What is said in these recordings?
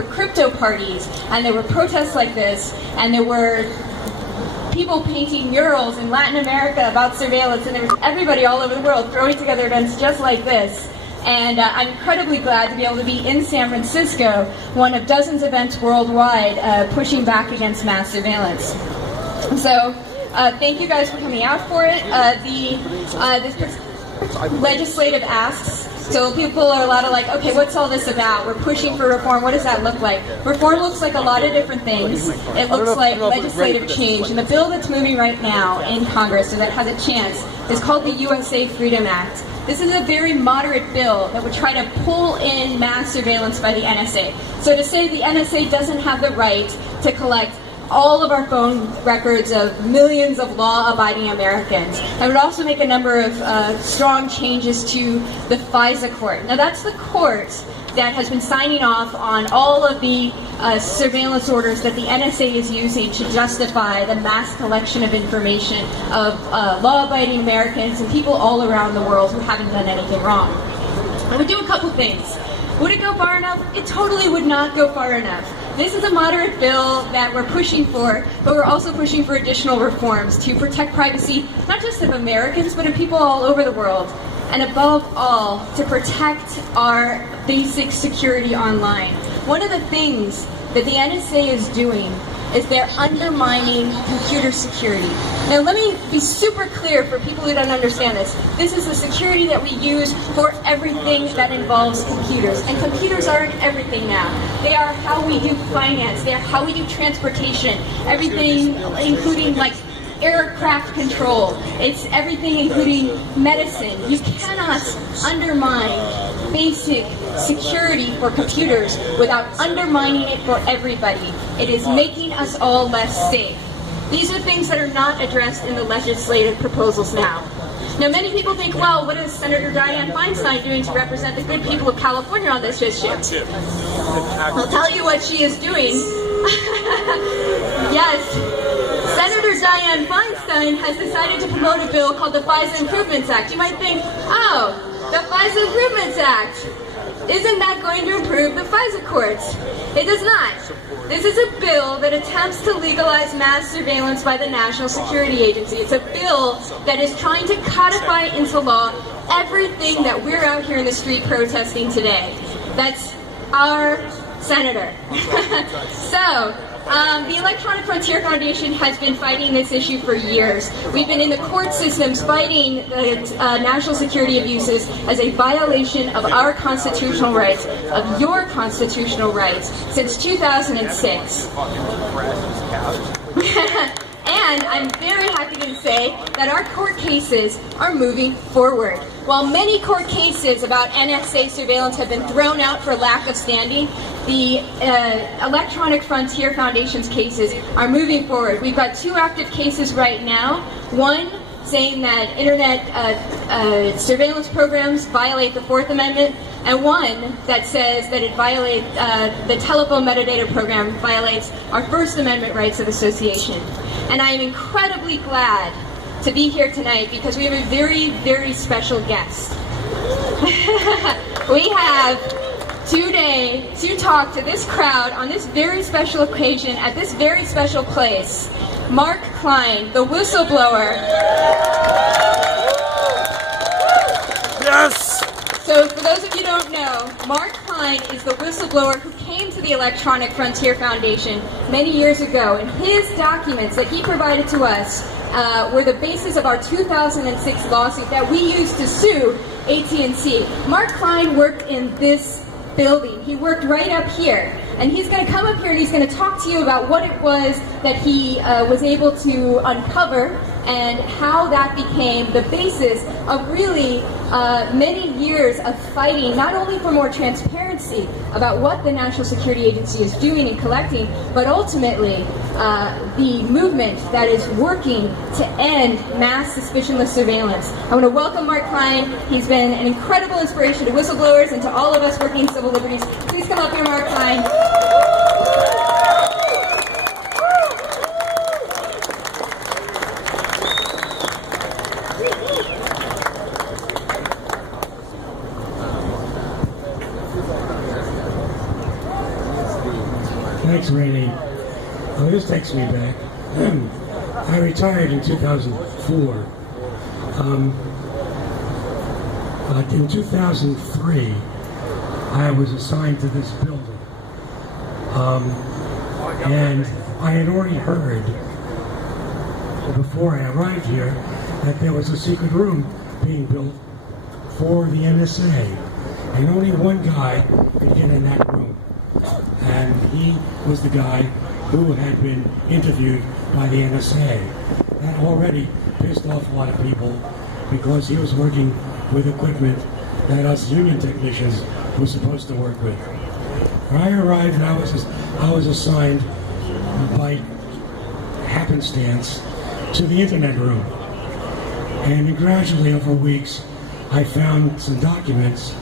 were crypto parties, and there were protests like this, and there were people painting murals in Latin America about surveillance, and there was everybody all over the world throwing together events just like this. And I'm incredibly glad to be able to be in San Francisco, one of dozens of events worldwide pushing back against mass surveillance. So thank you guys for coming out for it. This legislative asks, so people are allowed to like, okay, what's all this about? We're pushing for reform. What does that look like? Reform looks like a lot of different things. It looks like legislative change. And the bill that's moving right now in Congress, and that has a chance, is called the USA Freedom Act. This is a very moderate bill that would try to pull in mass surveillance by the NSA. So to say the NSA doesn't have the right to collect all of our phone records of millions of law-abiding Americans. I would also make a number of strong changes to the FISA court. Now that's the court that has been signing off on all of the surveillance orders that the NSA is using to justify the mass collection of information of law-abiding Americans and people all around the world who haven't done anything wrong. I would do a couple things. Would it go far enough? It totally would not go far enough. This is a moderate bill that we're pushing for, but we're also pushing for additional reforms to protect privacy, not just of Americans, but of people all over the world. And above all, to protect our basic security online. One of the things that the NSA is doing is they're undermining computer security. Now let me be super clear for people who don't understand this. This is the security that we use for everything that involves computers. And computers are in everything now. They are how we do finance, they are how we do transportation, everything including like aircraft control. It's everything including medicine. You cannot undermine basic security for computers without undermining it for everybody. It is making us all less safe. These are things that are not addressed in the legislative proposals now. Now many people think, well, what is Senator Dianne Feinstein doing to represent the good people of California on this issue? I'll tell you what she is doing. Yes, Senator Dianne Feinstein has decided to promote a bill called the FISA Improvements Act. You might think, oh, the FISA Improvements Act. Isn't that going to improve the FISA courts? It does not. This is a bill that attempts to legalize mass surveillance by the National Security Agency. It's a bill that is trying to codify into law everything that we're out here in the street protesting today. That's our senator. So, the Electronic Frontier Foundation has been fighting this issue for years. We've been in the court systems fighting the national security abuses as a violation of our constitutional rights, of your constitutional rights, since 2006. And I'm very happy to say that our court cases are moving forward. While many court cases about NSA surveillance have been thrown out for lack of standing, the Electronic Frontier Foundation's cases are moving forward. We've got 2 active cases right now. One saying that internet surveillance programs violate the 4th Amendment, and one that says that it violates, the telephone metadata program violates our First Amendment rights of association. And I am incredibly glad to be here tonight because we have a very, very special guest. We have today to talk to this crowd on this very special occasion at this very special place, Mark Klein, the whistleblower. Yes! So for those of you who don't know, Mark Klein is the whistleblower who came to the Electronic Frontier Foundation many years ago, and his documents that he provided to us were the basis of our 2006 lawsuit that we used to sue AT&T. Mark Klein worked in this building. He worked right up here. And he's going to come up here and he's going to talk to you about what it was that he was able to uncover and how that became the basis of really many years of fighting, not only for more transparency about what the National Security Agency is doing and collecting, but ultimately the movement that is working to end mass suspicionless surveillance. I want to welcome Mark Klein. He's been an incredible inspiration to whistleblowers and to all of us working in civil liberties. Please come up here, Mark Klein. Thanks, Rainey. Well, this takes me back. I retired in 2004. But in 2003, I was assigned to this building. And I had already heard, before I arrived here, that there was a secret room being built for the NSA. And only one guy could get in that room. And he was the guy who had been interviewed by the NSA. That already pissed off a lot of people because he was working with equipment that us union technicians were supposed to work with. When I arrived, I was assigned by happenstance to the internet room. And gradually over weeks, I found some documents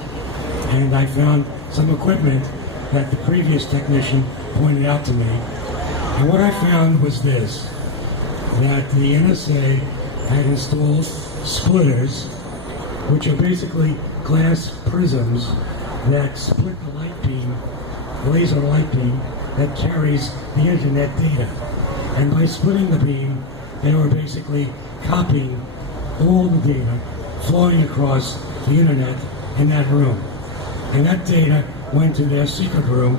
and I found some equipment that the previous technician pointed out to me. And what I found was this, that the NSA had installed splitters, which are basically glass prisms that split the light beam, laser light beam, that carries the internet data. And by splitting the beam, they were basically copying all the data flowing across the internet in that room. And that data went to their secret room,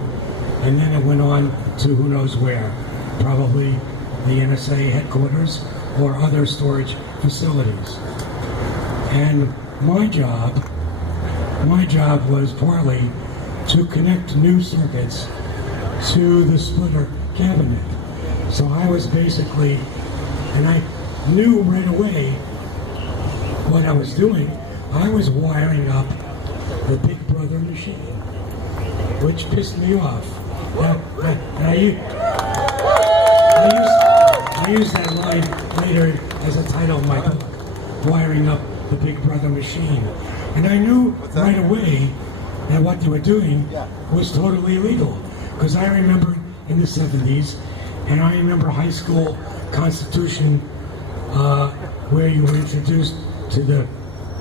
and then it went on to who knows where, probably the NSA headquarters or other storage facilities. And my job was partly to connect new circuits to the splitter cabinet. So I was basically, and I knew right away what I was doing. I was wiring up the Big Brother machine, which pissed me off. I used that line later as a title of my book, Wiring Up the Big Brother Machine. And I knew right away that what they were doing was totally illegal. Because I remember in the 70s, and I remember high school Constitution, where you were introduced to the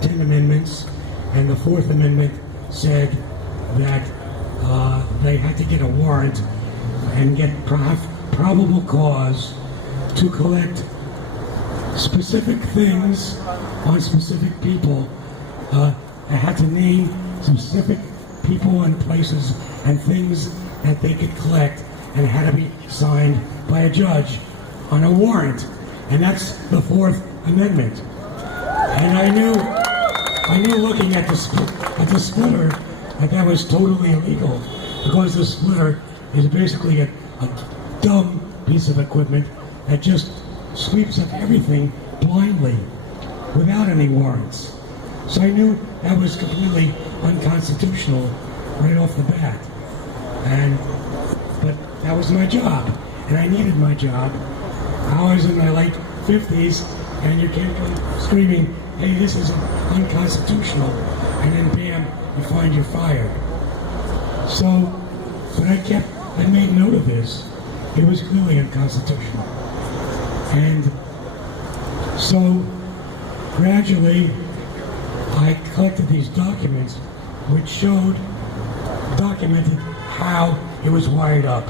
10 Amendments, and the 4th Amendment said that they had to get a warrant and get probable cause to collect specific things on specific people. They had to name specific people and places and things that they could collect, and it had to be signed by a judge on a warrant. And that's the 4th Amendment. And I knew looking at the splitter that was totally illegal, because the splitter is basically a dumb piece of equipment that just sweeps up everything blindly without any warrants. So I knew that was completely unconstitutional right off the bat. But that was my job, and I needed my job. I was in my late 50s, and you can't go screaming, hey, this is unconstitutional, and then bam, you find you're fired. So, but I made note of this. It was clearly unconstitutional. And so, gradually, I collected these documents which documented how it was wired up.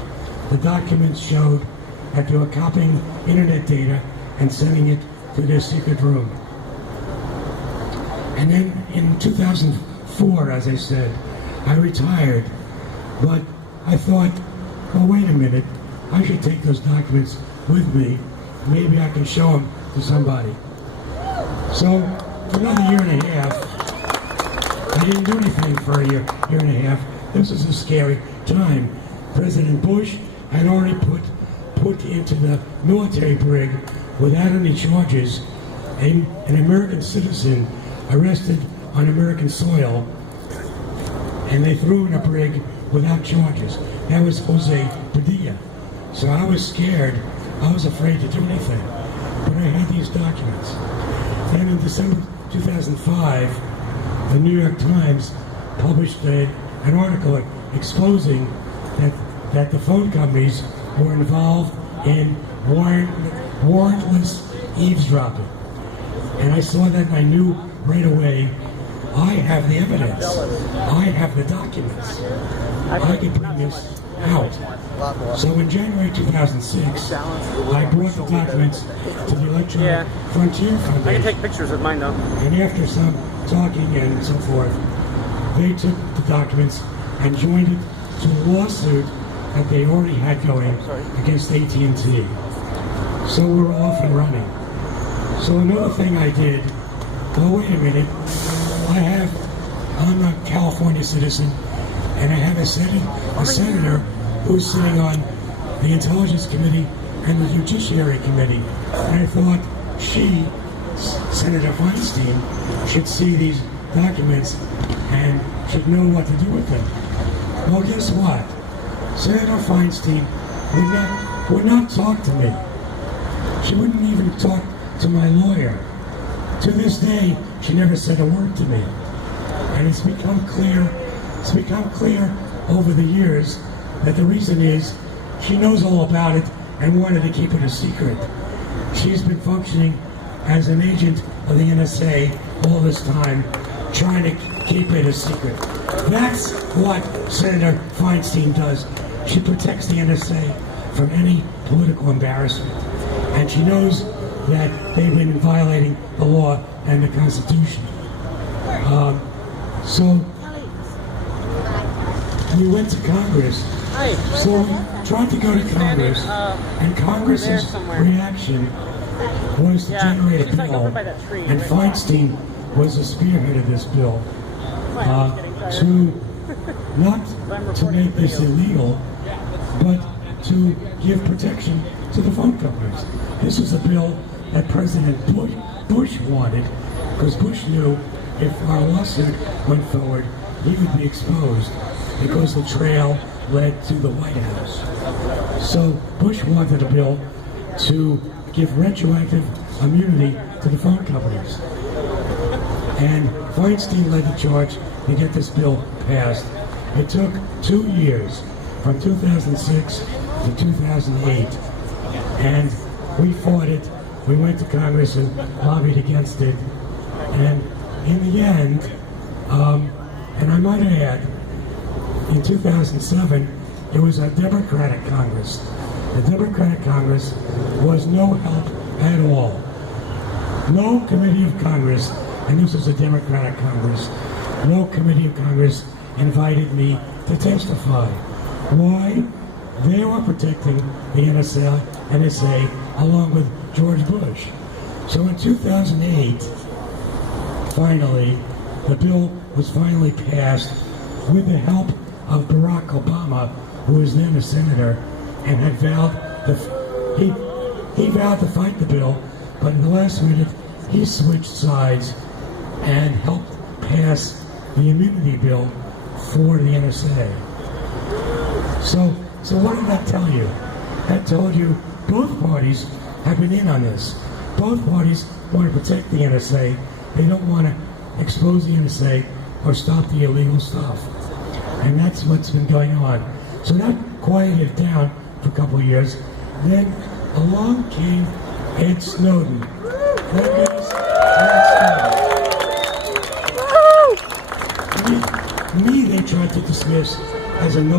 The documents showed that they were copying internet data and sending it to their secret room. And then in 2004, as I said, I retired. But I thought, well, wait a minute, I should take those documents with me. Maybe I can show them to somebody. So for another year and a half, I didn't do anything for a year and a half. This was a scary time. President Bush had already put into the military brig without any charges an American citizen arrested on American soil, and they threw in a brig without charges. That was Jose Padilla. So I was scared. I was afraid to do anything. But I had these documents. Then in December 2005, the New York Times published an article exposing that the phone companies were involved in warrantless eavesdropping. And I saw that and I knew right away, I have the evidence. I have the documents. I could bring this out. So in January 2006, I brought the documents to the Electronic Frontier Foundation. I can take pictures of mine though. And after some talking and so forth, they took the documents and joined it to a lawsuit that they already had going against AT&T. So we're off and running. So another thing I did, oh wait a minute, I'm a California citizen, and I have a senator who's sitting on the Intelligence Committee and the Judiciary Committee. And I thought Senator Feinstein, should see these documents and should know what to do with them. Well, guess what? Senator Feinstein would not talk to me. She wouldn't even talk to my lawyer. To this day, she never said a word to me. And it's become clear over the years that the reason is she knows all about it and wanted to keep it a secret. She's been functioning as an agent of the NSA all this time, trying to keep it a secret. That's what Senator Feinstein does. She protects the NSA from any political embarrassment. And she knows that they've been violating the law and the Constitution. So we went to Congress. So we tried to go to Congress, and Congress's reaction was to generate a bill, and Feinstein was the spearhead of this bill, not to make this illegal, but to give protection to the phone companies. This was a bill that President Bush wanted, because Bush knew if our lawsuit went forward, he would be exposed, because the trail led to the White House. So Bush wanted a bill to give retroactive immunity to the phone companies. And Feinstein led the charge to get this bill passed. It took 2 years, from 2006 to 2008. And we fought it. We went to Congress and lobbied against it. And in the end, and I might add, in 2007, it was a Democratic Congress. The Democratic Congress was no help at all. No committee of Congress, and this was a Democratic Congress, no committee of Congress invited me to testify. Why? They were protecting the NSA along with George Bush. So in 2008, finally, the bill was finally passed with the help of Barack Obama, who was then a senator, and had vowed he vowed to fight the bill, but in the last minute he switched sides and helped pass the immunity bill for the NSA. So what did that tell you? That told you both parties have been in on this. Both parties want to protect the NSA. They don't want to expose the NSA or stop the illegal stuff. And that's what's been going on. So that quieted down for a couple of years. Then along came Ed Snowden. Me, they tried to dismiss as a no